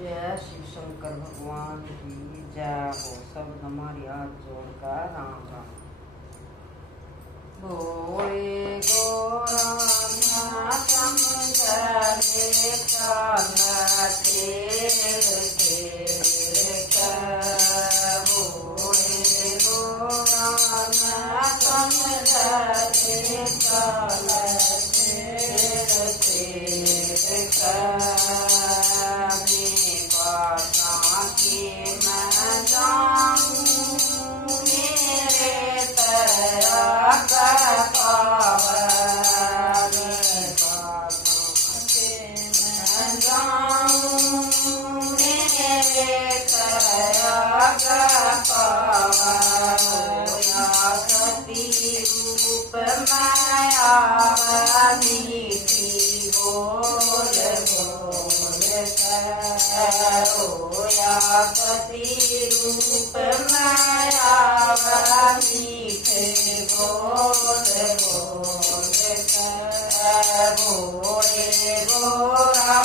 जय शिव शंकर भगवान की जय हो। सब हमारी हाथ जोड़कर राम राम बोले गोरा समझने काला तेरे बोले गोरा समझने काला रूप माया मीठी बोल होया पति रूप माया मीठे बोले गोरा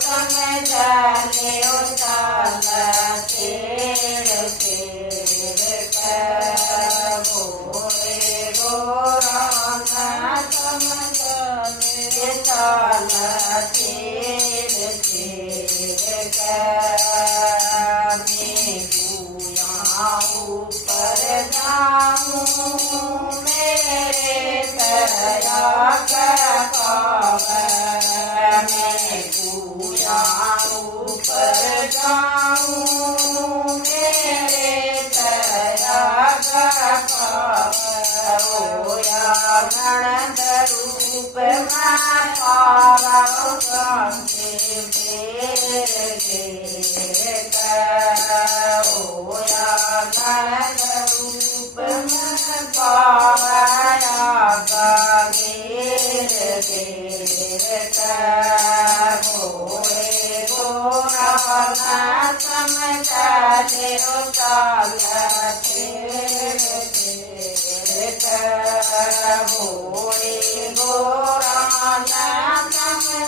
समझने उताला तेरे बोले गोरा समझने ताला तेरे ऊपर जाऊं मेरे दया कर मैं पूजा ऊपर जाऊं मेरे दया कर होया नंद रूप माया होया नंद रूप पाया भोले गोरा समझने भोले गोरा समझने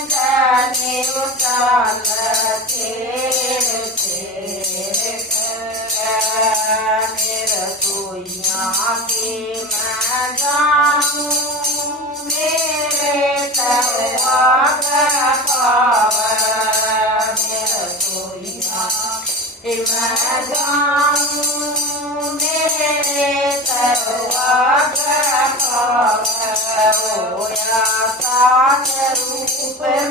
रसोइया के मैं जाऊं मेरे तवा रसोइया मैं जाऊं मेरे तवा होया सात रूप मैं